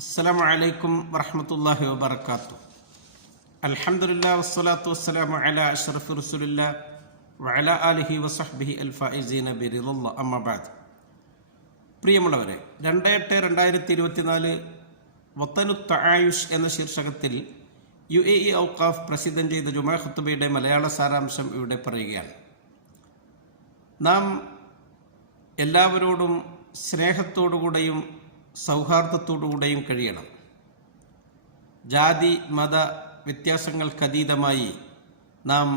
അസ്സലാമു അലൈക്കും വറഹ്മത്തുള്ളാഹി വബറകാതുഹു. അൽഹംദുലില്ലാഹി വസ്സലാത്തു വസ്സലാമു അലാ അഷ്റഫി റസൂലില്ലാഹി വഅലാ ആലിഹി വസഹ്ബിഹി അൽഫായിസീന ബിറിദല്ലാഹ്. അമ്മാ ബഅദ്. പ്രിയമുള്ളവരെ, 2/8/2024 വത്തനുത്ത് തആയുഷ് എന്ന ശീർഷകത്തിൽ UAE ഔഖാഫ് പ്രസിദ്ധം ചെയ്ത ജുമാ ഖുത്ബയുടെ മലയാള സാരാംശം ഇവിടെ പറയുകയാണ്. നാം എല്ലാവരോടും സ്നേഹത്തോടുകൂടെയും സൗഹാർദ്ദത്തോടുകൂടെയും കഴിയണം. ജാതി മത വ്യത്യാസങ്ങൾക്കതീതമായി നാം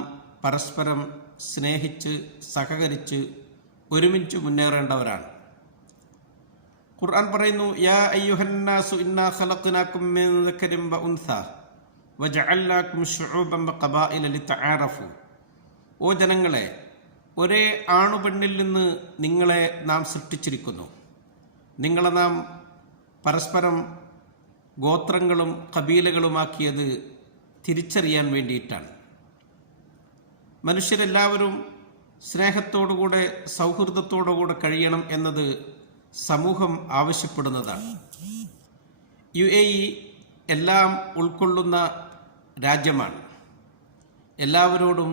പരസ്പരം സ്നേഹിച്ച് സഹകരിച്ച് ഒരുമിച്ച് മുന്നേറേണ്ടവരാണ്. ഖുർആൻ പറയുന്നു, യാ അയ്യുഹന്നാസു ഇന്നാ ഖലഖ്നാകും മിൻ ദക്കരിൻ വഉൻസാ വജഅൽനാകും ശുഊബൻ വഖബായില ലിതആറഫു. ഓ ജനങ്ങളെ, ഒരേ ആണുപെണ്ണിൽ നിന്ന് നിങ്ങളെ നാം സൃഷ്ടിച്ചിരിക്കുന്നു. നിങ്ങളെ നാം പരസ്പരം ഗോത്രങ്ങളും കബീലകളുമാക്കിയത് തിരിച്ചറിയാൻ വേണ്ടിയിട്ടാണ്. മനുഷ്യരെല്ലാവരും സ്നേഹത്തോടുകൂടെ സൗഹൃദത്തോടുകൂടെ കഴിയണം എന്നത് സമൂഹം ആവശ്യപ്പെടുന്നതാണ്. UAE എല്ലാം ഉൾക്കൊള്ളുന്ന രാജ്യമാണ്. എല്ലാവരോടും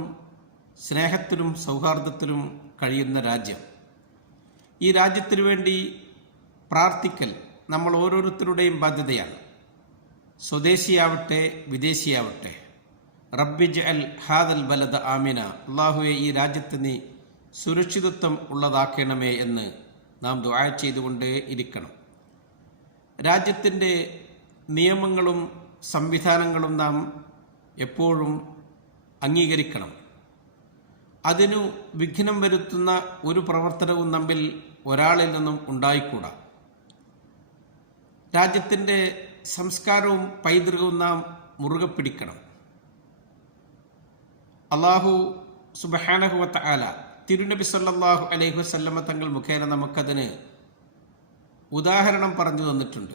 സ്നേഹത്തിലും സൗഹാർദ്ദത്തിലും കഴിയുന്ന രാജ്യം. ഈ രാജ്യത്തിനു വേണ്ടി പ്രാർത്ഥിക്കൽ നമ്മൾ ഓരോരുത്തരുടെയും ബാധ്യതയാണ്. സ്വദേശിയാവട്ടെ വിദേശിയാവട്ടെ. റബ്ബി ജഅൽ ഹാദൽ ബലദ ആമിന, അല്ലാഹുവേ ഈ രാജ്യത്ത് നീ സുരക്ഷിതത്വം ഉള്ളതാക്കണമേ എന്ന് നാം ദുആ ചെയ്തുകൊണ്ടേ ഇരിക്കണം. രാജ്യത്തിൻ്റെ നിയമങ്ങളും സംവിധാനങ്ങളും നാം എപ്പോഴും അംഗീകരിക്കണം. അതിനു വിഘ്നം വരുത്തുന്ന ഒരു പ്രവർത്തനവും നമ്മിൽ ഒരാളിൽ നിന്നും ഉണ്ടായിക്കൂടാ. രാജ്യത്തിൻ്റെ സംസ്കാരവും പൈതൃകവും നാം മുറുകെ പിടിക്കണം. അല്ലാഹു സുബ്ഹാനഹു വ തആല തിരുനബി സല്ലല്ലാഹു അലൈഹി വസല്ലമ തങ്ങൾ മുഖേന നമുക്കതിന് ഉദാഹരണം പറഞ്ഞു തന്നിട്ടുണ്ട്.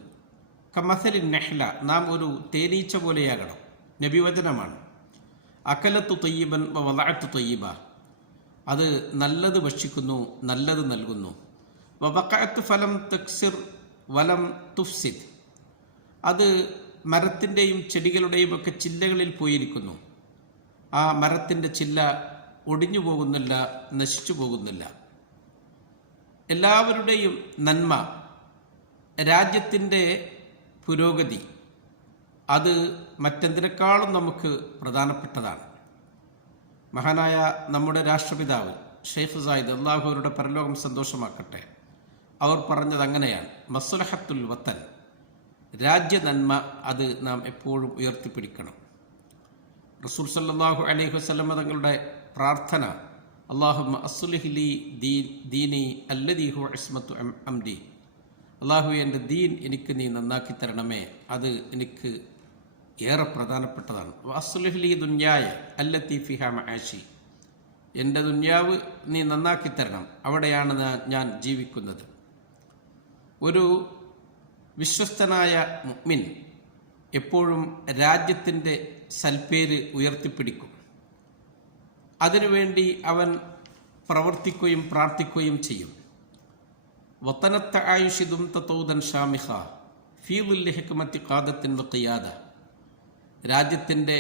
കമസലിൻ നഹ്ല, നാം ഒരു തേനീച്ച പോലെയാകണം. നബിവചനമാണ്. അകലത്തു തയ്യിബൻ വ വദഅത്തു തയ്യിബ, അത് നല്ലത് ഭക്ഷിക്കുന്നു, നല്ലത് നൽകുന്നു. വബഖഅത്തു ഫലം തക്സിർ വലം തുഫ്സിദ്, അത് മരത്തിൻ്റെയും ചെടികളുടെയും ഒക്കെ ചില്ലകളിൽ പോയിരിക്കുന്നു. ആ മരത്തിൻ്റെ ചില്ല ഒടിഞ്ഞു പോകുന്നില്ല, നശിച്ചു പോകുന്നില്ല. എല്ലാവരുടെയും നന്മ, രാജ്യത്തിൻ്റെ പുരോഗതി, അത് മറ്റെന്തിനേക്കാളും നമുക്ക് പ്രധാനപ്പെട്ടതാണ്. മഹാനായ നമ്മുടെ രാഷ്ട്രപിതാവ് ഷെയ്ഖ് സായിദ്, അള്ളാഹു അവരുടെ പരലോകം സന്തോഷമാക്കട്ടെ, അവർ പറഞ്ഞത് അങ്ങനെയാണ്. മസ്ലഹത്തുൽ വത്തൻ, രാജ്യ നന്മ, അത് നാം എപ്പോഴും ഉയർത്തിപ്പിടിക്കണം. റസൂൽ സല്ലല്ലാഹു അലൈഹി വസല്ലമ തങ്ങളുടെ പ്രാർത്ഥന, അല്ലാഹുമ്മ അസ്ലിഹ് ലി ദീനി അല്ലദീ ഹുവ ഇസ്മത്തു അംരി, അല്ലാഹു എൻ്റെ ദീൻ എനിക്ക് നീ നന്നാക്കി തരണമേ, അത് എനിക്ക് ഏറെ പ്രധാനപ്പെട്ടതാണ്. അസ്ലിഹ് ലി ദുനിയായ അല്ലത്തി ഫിഹാ മആശി, എൻ്റെ ദുനിയാവ് നീ നന്നാക്കി തരണം, അവിടെയാണ് ഞാൻ ജീവിക്കുന്നത്. ഒരു വിശ്വസ്തനായ മുഅ്മിൻ എപ്പോഴും രാജ്യത്തിൻ്റെ സൽപ്പേര് ഉയർത്തിപ്പിടിക്കും. അതിനുവേണ്ടി അവൻ പ്രവർത്തിക്കുകയും പ്രാർത്ഥിക്കുകയും ചെയ്യും. വത്തനത്ത ആയുഷിദും തതൗദൻ ഷാമിഖ ഫീ ളിൽ ഹിക്മത്തി ഖാദത്തിൻ വഖിയാദ, രാജ്യത്തിൻ്റെ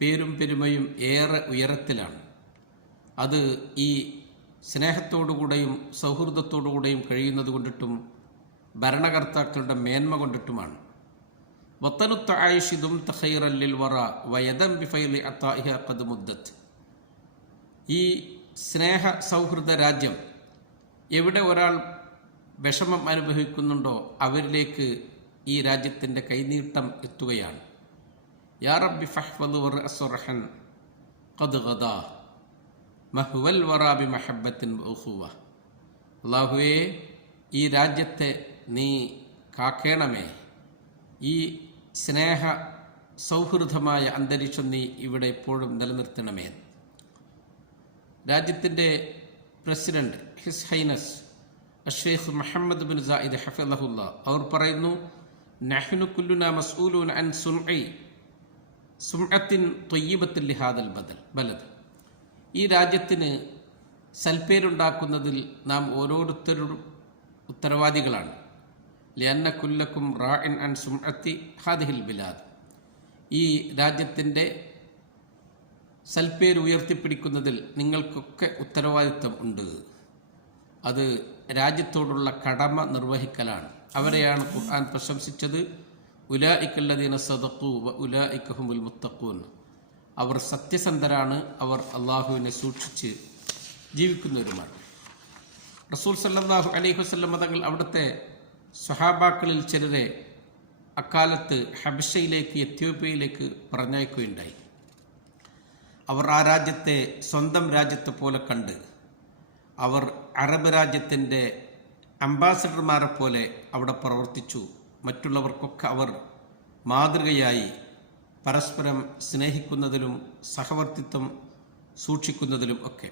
പേരും പെരുമയും ഏറെ ഉയരത്തിലാണ്. അത് ഈ സ്നേഹത്തോടുകൂടെയും സൗഹൃദത്തോടുകൂടെയും കഴിയുന്നത് കൊണ്ടിട്ടും ഭരണകർത്താക്കളുടെ മേന്മ കൊണ്ടിട്ടുമാണ്. വത്തനുത്ത് ആയിഷിദും തഖൈറല്ലിൽ വറ വയദം ബിഫൈലി അത്താഇഹ ഖദ് മുദ്ദത്ത്, ഈ സ്നേഹ സൗഹൃദ രാജ്യം എവിടെ ഒരാൾ വിഷമം അനുഭവിക്കുന്നുണ്ടോ അവരിലേക്ക് ഈ രാജ്യത്തിൻ്റെ കൈനീട്ടം എത്തുകയാണ്. യാ റബ്ബി ഫഹ്ഫദ് വറഅസുറഹൻ ഖദ് ഗദാ മഹ്വൽ വറാ ബിമഹബ്ബത്തിൻ വഉഖുവ, അല്ലാഹുവേ ഈ രാജ്യത്തെ നീ കാക്കേണമേ, ഈ സ്നേഹ സൗഹൃദമായ അന്തരീക്ഷം നീ ഇവിടെ എപ്പോഴും നിലനിർത്തണമേ. രാജ്യത്തിൻ്റെ പ്രസിഡന്റ് ഹിസ് ഹൈനസ് അഷേഖ് മുഹമ്മദ് ബിൻ സായിദ് ഹഫിളഹുല്ലാ അവർ പറയുന്നു, നഹ്നു കുല്ലുനാ മസ്ഊലൂൻ അൻ സുംഅത്തിൻ ത്വയ്യിബത്തിൻ ലിഹാദൽ ബലദ്, ഈ രാജ്യത്തിന് സൽപ്പേരുണ്ടാക്കുന്നതിൽ നാം ഓരോരുത്തരും ഉത്തരവാദികളാണ്. ലിഅന്ന കുല്ലക്കും റാഇൻ അൻ സുംഅത്തി ഹാദിഹിൽ ബിലാദ്. ഈ രാജ്യത്തിൻ്റെ സൽപ്പേര് ഉയർത്തിപ്പിടിക്കുന്നതിൽ നിങ്ങൾക്കൊക്കെ ഉത്തരവാദിത്വം ഉണ്ട്. അത് രാജ്യത്തോടുള്ള കടമ നിർവഹിക്കലാണ്. അവരെയാണ് ഖുർആൻ പ്രശംസിച്ചത്. ഉലായിക്കല്ലദീന സദഖൂ വ ഉലായിക ഹുമുൽ മുത്തഖൂൻ. അവർ സത്യസന്ധരാണ്, അവർ അള്ളാഹുവിനെ സൂക്ഷിച്ച് ജീവിക്കുന്നവരുമാണ്. റസൂൽ സല്ലല്ലാഹു അലൈഹി വസല്ലം തങ്ങൾ അവിടുത്തെ സ്വഹാബാക്കളിൽ ചിലരെ അക്കാലത്ത് ഹബശയിലേക്ക്, എത്യോപ്യയിലേക്ക് പറഞ്ഞയക്കുകയുണ്ടായി. അവർ ആ രാജ്യത്തെ സ്വന്തം രാജ്യത്തെ പോലെ കണ്ട് അവർ അറബ് രാജ്യത്തിൻ്റെ അംബാസഡർമാരെ പോലെ അവിടെ പ്രവർത്തിച്ചു. മറ്റുള്ളവർക്കൊക്കെ അവർ മാതൃകയായി പരസ്പരം സ്നേഹിക്കുന്നതിലും സഹവർത്തിത്വം സൂക്ഷിക്കുന്നതിലും ഒക്കെ.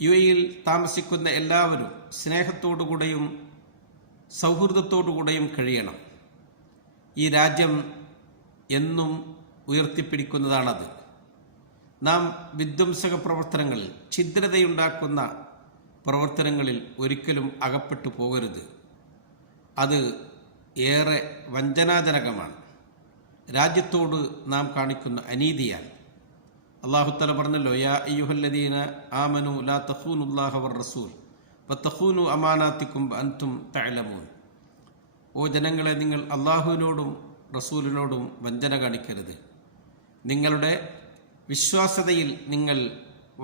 UAE-യിൽ താമസിക്കുന്ന എല്ലാവരും സ്നേഹത്തോടുകൂടെയും സൗഹൃദത്തോടുകൂടെയും കഴിയണം. ഈ രാജ്യം എന്നും ഉയർത്തിപ്പിടിക്കുന്നതാണത്. നാം വിധ്വംസക പ്രവർത്തനങ്ങളിൽ, ഛിദ്രതയുണ്ടാക്കുന്ന പ്രവർത്തനങ്ങളിൽ ഒരിക്കലും അകപ്പെട്ടു പോകരുത്. അത് ഏറെ വഞ്ചനാജനകമാണ്, രാജ്യത്തോട് നാം കാണിക്കുന്ന അനീതിയാണ്. അല്ലാഹു തആല പറഞ്ഞല്ലോ, യാ അയ്യുഹല്ലദീന ആമനു ലാ തഖൂനുല്ലാഹ വർ റസൂൽ വതഖൂനു അമാനാതികും വഅൻതും തഅലമൂൻ. ഓ ജനങ്ങളെ, നിങ്ങൾ അള്ളാഹുവിനോടും റസൂലിനോടും വഞ്ചന കാണിക്കരുത്. നിങ്ങളുടെ വിശ്വാസതയിൽ നിങ്ങൾ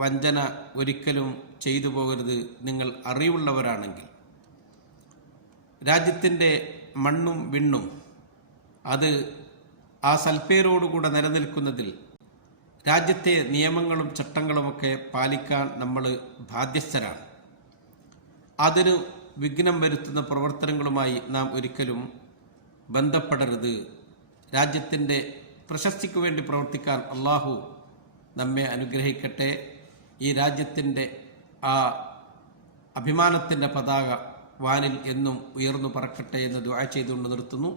വഞ്ചന ഒരിക്കലും ചെയ്തു പോകരുത്, നിങ്ങൾ അറിവുള്ളവരാണെങ്കിൽ. രാജ്യത്തിൻ്റെ മണ്ണും വിണ്ണും അത് ആ സൽപ്പേരോടുകൂടെ നിലനിൽക്കുന്നതിൽ രാജ്യത്തെ നിയമങ്ങളും ചട്ടങ്ങളുമൊക്കെ പാലിക്കാൻ നമ്മൾ ബാധ്യസ്ഥരാണ്. അതിന് വിഘ്നം വരുത്തുന്ന പ്രവർത്തനങ്ങളുമായി നാം ഒരിക്കലും ബന്ധപ്പെടരുത്. രാജ്യത്തിൻ്റെ പ്രശസ്തിക്ക് വേണ്ടി പ്രവർത്തിക്കാൻ അള്ളാഹു നമ്മെ അനുഗ്രഹിക്കട്ടെ. ഈ രാജ്യത്തിൻ്റെ ആ അഭിമാനത്തിൻ്റെ പതാക വാനിൽ എന്നും ഉയർന്നു പറക്കട്ടെ എന്ന് ദുആ ചെയ്തുകൊണ്ട് നിർത്തുന്നു.